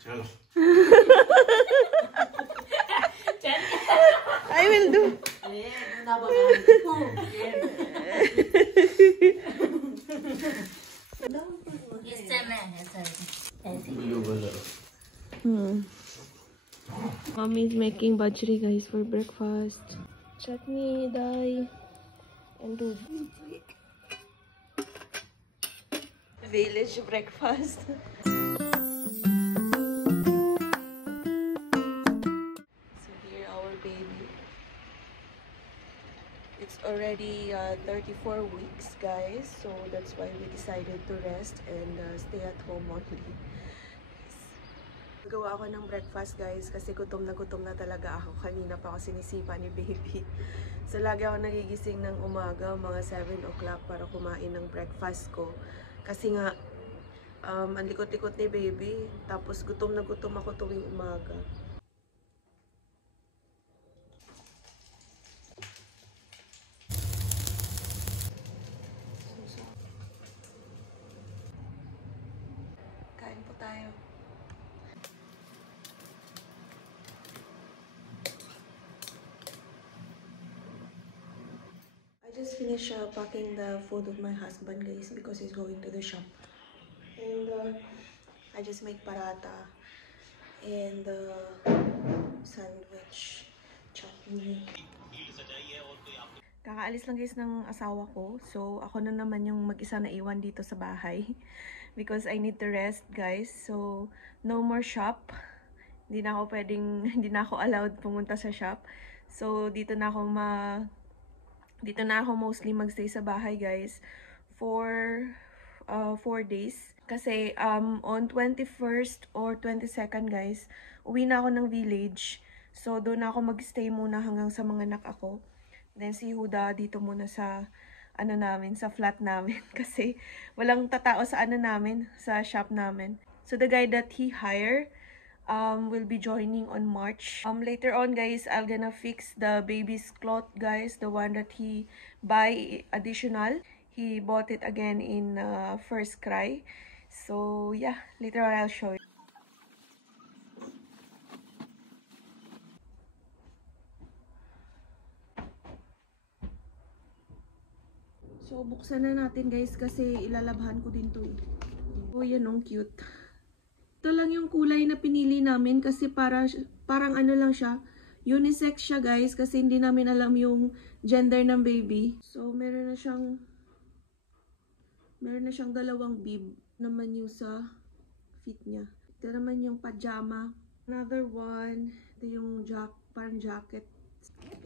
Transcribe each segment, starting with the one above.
Chalo. I will do. Mommy is making bajri guys for breakfast. Chutney, dal, and दूध. Village breakfast. So here our baby. It's already 34 weeks guys, so that's why we decided to rest and stay at home only. Gawa ako ng breakfast guys kasi gutom na talaga ako. Kanina pa ako sinisipa ni baby. So lagi ako nagigising ng umaga, mga 7 o'clock para kumain ng breakfast ko. Kasi nga, ang likot-likot ni baby. Tapos gutom na gutom ako tuwing umaga. Kain po tayo. I just finished packing the food of my husband guys because he's going to the shop. And I just make parata and sandwich, chutney. Kakaalis lang guys ng asawa ko. So ako na naman yung mag-isa na iwan dito sa bahay. Because I need to rest guys. So no more shop. Hindi na ako allowed pumunta sa shop. So dito na ako mostly magstay sa bahay guys for 4 days. Kasi on 21st or 22nd guys, uwi na ako ng village. So doon na ako magstay muna hanggang sa mga anak ako. Then si Huda dito muna sa sa flat namin kasi walang tatao sa sa shop namin. So the guy that he hired will be joining on March. Later on guys, I'm gonna fix the baby's cloth guys, the one that he buy additional. He bought it again in First Cry. So yeah, later on I'll show you. So buksan na natin guys kasi ilalabhan ko din to eh. Oh yan, ang cute. Ito lang yung kulay na pinili namin kasi parang ano lang siya, unisex siya guys kasi hindi namin alam yung gender ng baby. So meron na siyang dalawang bib naman yung sa fit niya. Ito naman yung pajama. Another one, ito yung parang jacket.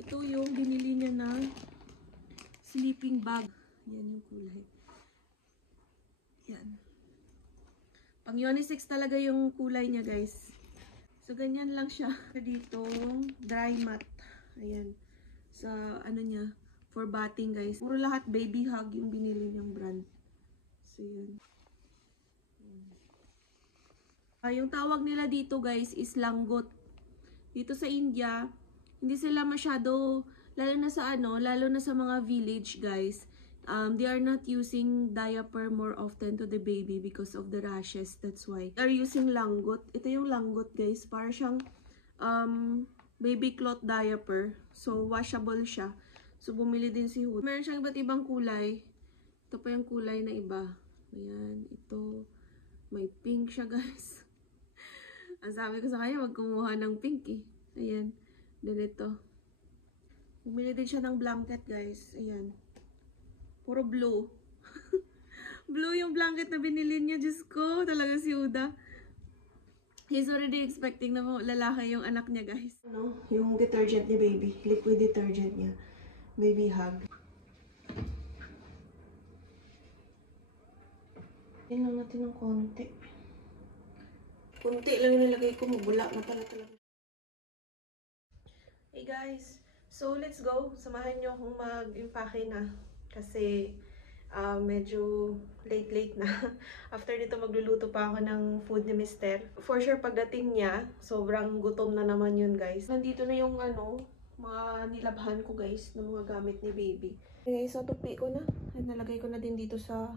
Ito yung binili niya na sleeping bag. Yan yung kulay. Yan. Pang unisex talaga yung kulay niya guys. So ganyan lang siya. Dito dry mat. Ayan. Sa niya for bathing guys. Puro lahat baby hug yung binili niyang brand. So yun. Yung tawag nila dito guys is langgot. Dito sa India, hindi sila masyado, lalo na sa mga village guys. They are not using diaper more often to the baby because of the rashes. That's why they're using langgot. Ito yung langgot guys. Para siyang baby cloth diaper. So washable siya. So bumili din si Hood. Meron siyang iba't ibang kulay. Ito pa yung kulay na iba. Ayan. Ito. May pink siya guys. Ang sabi ko sa kanya, wag kumuha ng pink eh. Ayan. Then ito. Bumili din siya ng blanket guys. Ayan. Puro blue. Blue yung blanket na binili niya. Diyos ko, talaga si Uda. He's already expecting na lalaki yung anak niya, guys. Yung detergent ni baby. Liquid detergent niya. Baby hug. Tingnan natin ng konti. Konti lang nilagay ko. Mabula na pala talaga. Hey guys. So, let's go. Samahan niyo akong mag-impake na. Kasi medyo late na. After nito magluluto pa ako ng food ni Mister. For sure pagdating niya, sobrang gutom na naman yun guys. Nandito na yung mga nilabhan ko guys, ng mga gamit ni baby. Okay guys, so tupi ko na. At nalagay ko na din dito sa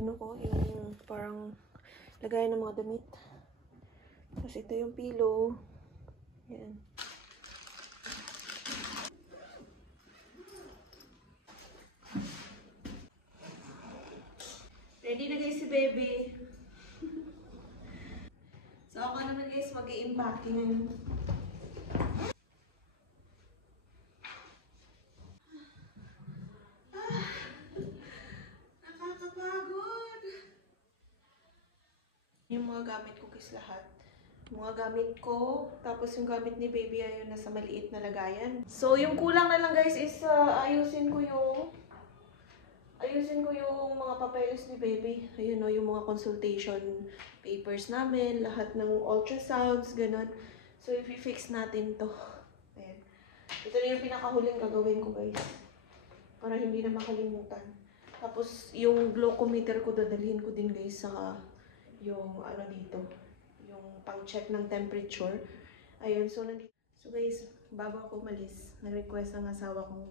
yung parang lagayan ng mga damit. Tapos ito yung pillow. Yan. Ready na guys si baby. So ako naman guys mag-i-impacking ngayon. Nakakapagod. Yung mga gamit ko guys lahat. Mga gamit ko, tapos yung gamit ni baby ayun nasa maliit na lagayan. So yung kulang na lang guys is ayusin ko yung mga papeles ni baby. Ayun o, yung mga consultation papers namin, lahat ng ultrasounds, ganun. So, i-fix natin to. Ayan. Ito na yung pinakahuling gagawin ko, guys. Para hindi na makalimutan. Tapos, yung glucometer ko, dadalhin ko din, guys, sa yung, ano dito, yung pang-check ng temperature. Ayun, so, nandito. So, guys, bago ako umalis, na-request ang asawa kong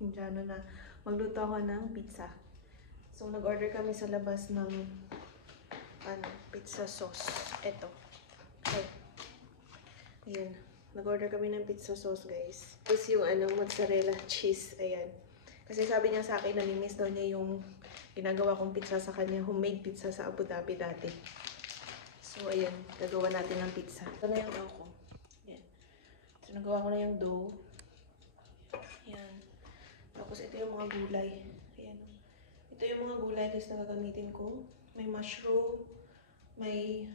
Indiano na magluto ako ng pizza. So, nag-order kami sa labas ng pizza sauce. Ito. Okay. Ayan. Nag-order kami ng pizza sauce, guys. Tapos yung mozzarella cheese. Ayan. Kasi sabi niya sa akin, namimiss daw niya yung ginagawa kong pizza sa kanya. Homemade pizza sa Abu Dhabi dati. So, ayan. Gagawa natin ng pizza. Ito na yung dough ko. Ayan. So, nagawa ko na yung dough. Ayan. Tapos, ito yung mga gulay. Ayan. Ito yung mga gulay guys na gagamitin ko. May mushroom, may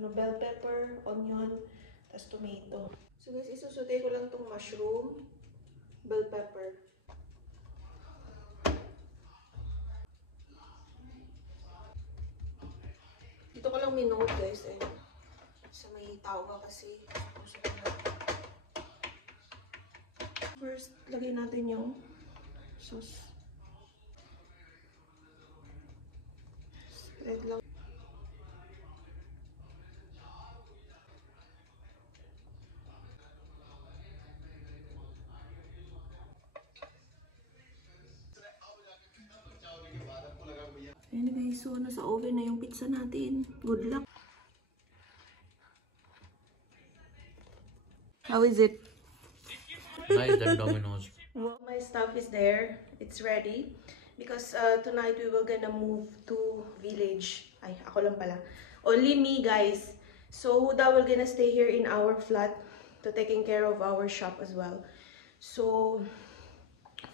bell pepper, onion, tapos tomato. So guys, isusutay ko lang itong mushroom, bell pepper. Dito ko lang minote guys eh. Sa may tawa kasi. First, lagay natin yung sauce. Spread lang. Ayan guys, so nasa oven na yung pizza natin. Good luck. How is it? Nice than Domino's. Well, my stuff is there. It's ready. Because tonight we will gonna move to village. Ay, ako lang pala. Only me, guys. So, Huda will gonna stay here in our flat to taking care of our shop as well. So,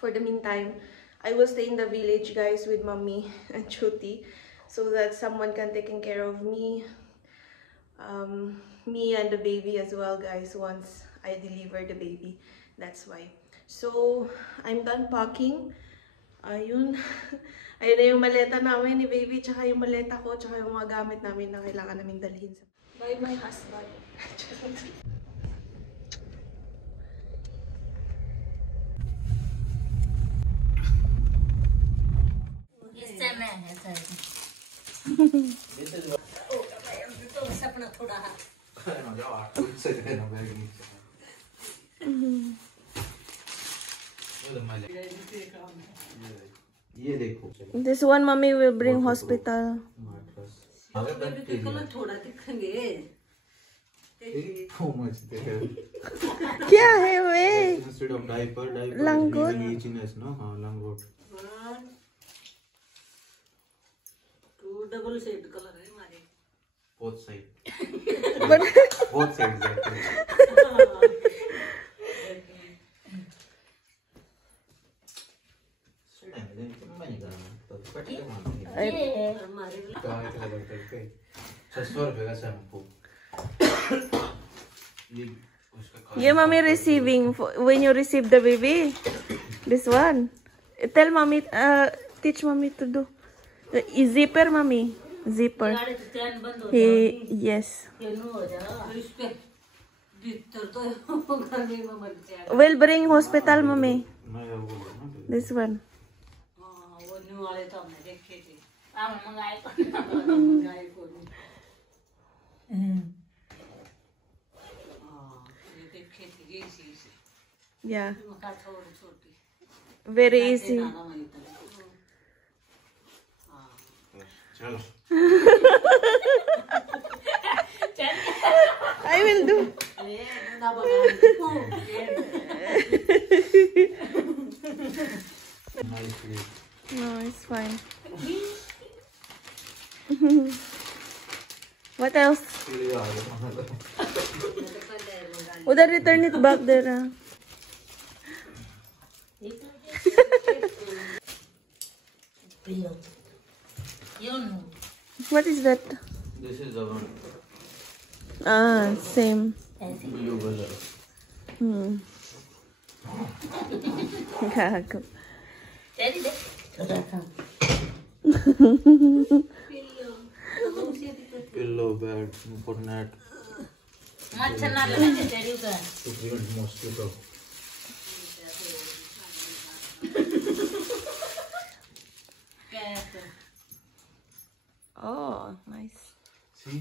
for the meantime, I will stay in the village, guys, with Mommy and Chuti. So that someone can taking care of me. Me and the baby as well, guys, once I deliver the baby. That's why. So, I'm done packing. Ayun. Ayun na yung maleta namin ni baby, tsaka yung maleta ko, tsaka yung mga gamit namin na kailangan namin dalhin. Bye, my husband. This one mommy will bring hospital. क्या है वे? Instead of diaper, Langot. itchiness, no? Langot. Double shade colour है हमारे Both sides. But Both sides, actually. yeah, mommy receiving when you receive the baby. This one. Tell mommy, teach mommy to do. Zipper, mommy. Zipper. Yes. We'll bring hospital, mommy. This one. Yeah. Very easy. Chalo. I will do. Nicely. No, it's fine. What else? Would I return it back there? What is that? This is the one. Ah, same. Blue color. Gago. Pillow bed for net. To prevent mosquito. Oh, nice. See,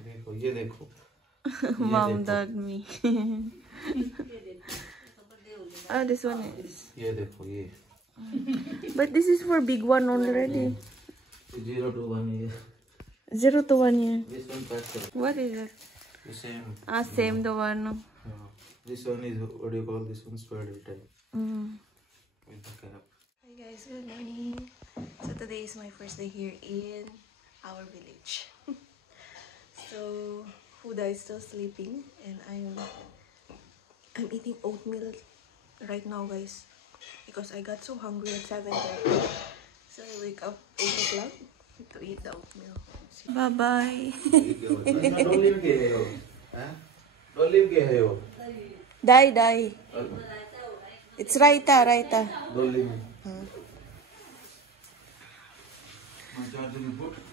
देखो ये देखो. Mom dug me. Oh, this one is. ये देखो ये. But this is for big one already. 0 to 1 year. 0 to 1 year. This one pattern. What is it? The same. Ah, same the one. This one is what do you call this one? Swaddle type. With the cap. Hi guys, good morning. So today is my first day here in our village. So Huda is still sleeping and I'm eating oatmeal right now, guys, because I got so hungry at 7:30. So I wake up 8 o'clock to eat the oatmeal. Bye bye. Don't leave here. Don't leave here. Die. It's Raita. Don't leave.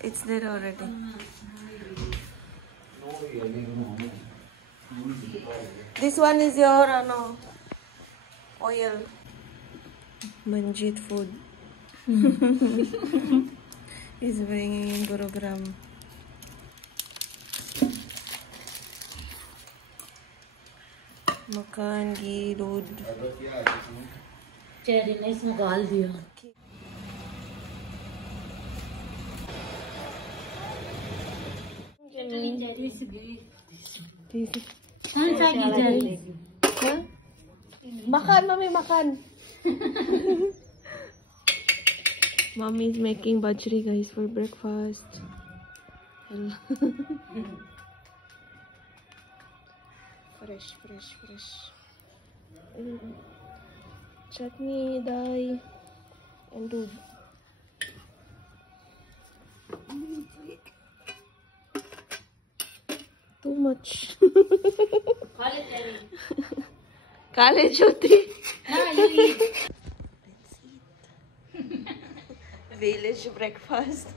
It's there already. This one is your oil. Manjit food. He's bringing in program. Makan ghee दूध. चेरी ने इसमें डाल दिया. Makan, Mami, makan. Mommy is making bajri, guys, for breakfast. fresh. Chutney, dal, and doodh. Too much. College hoti. Let's eat. Village breakfast.